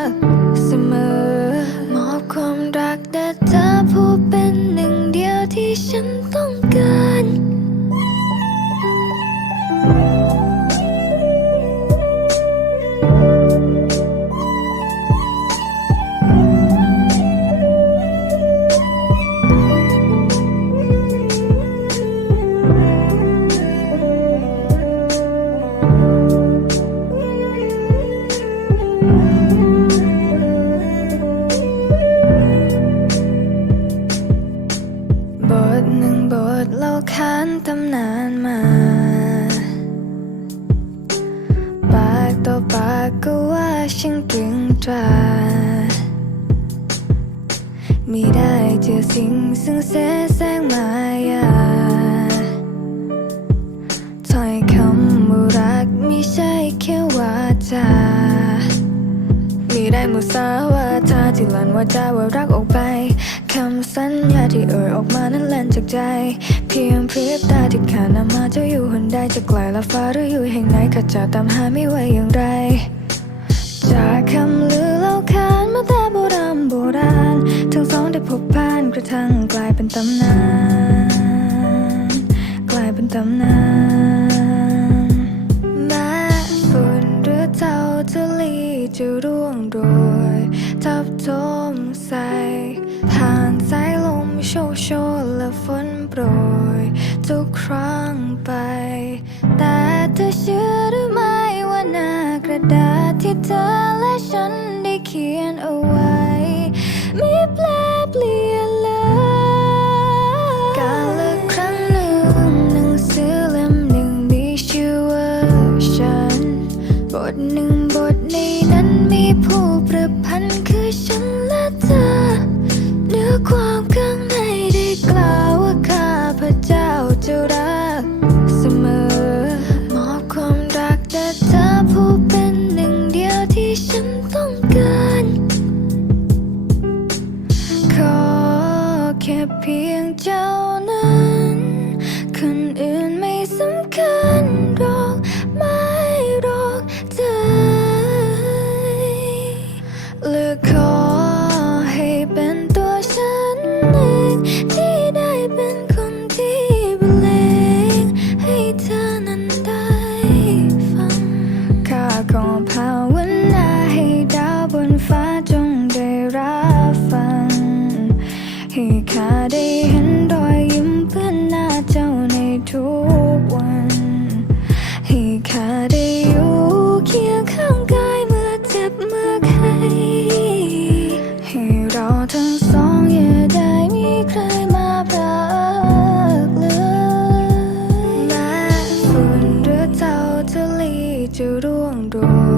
ก เล่านตำนานมา ปากต่อปากก็ว่าฉันเก่งตรามีได้เจอสิ่งซึ่งเสแสร้งมายา ว่าจาว่ารักออกไป คำสัญญาที่เอ่ยออกมานั้นแล่นจากใจ เพียงพริบตาที่ขานำมาจ้าอยู่หนใดจะไกลละฟ้าหรืออยู่แห่งไหนข้าจะตามหาไม่ไหวอย่างไร จากคำลือเล่าขานมาแต่โบราณโบราณ ทั้งสองได้พบผ่านกระทั่งกลายเป็นตำนาน กลายเป็นตำนาน มใสผ่านสายลมโชกโชนและฝนโปรยทุกครั้งไป แต่เธอเชื่อหรือไม่ว่าหน้ากระดาษที่เธอและฉันได้เขียนเอา ข้าขอภาวนา ลีจะร่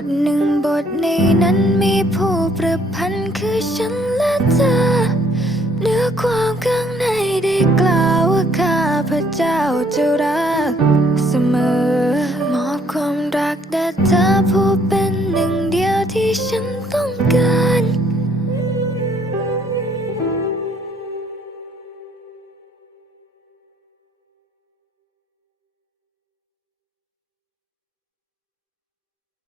ทหนึ่งบทในนั้นมีผู้ประพันธ์คือฉันและเธอเนื้อความข้างในได้กล่าวว่าข้าพเจ้าจะรักเสเสมอ มอบความรักแต่เธอผู้เป็น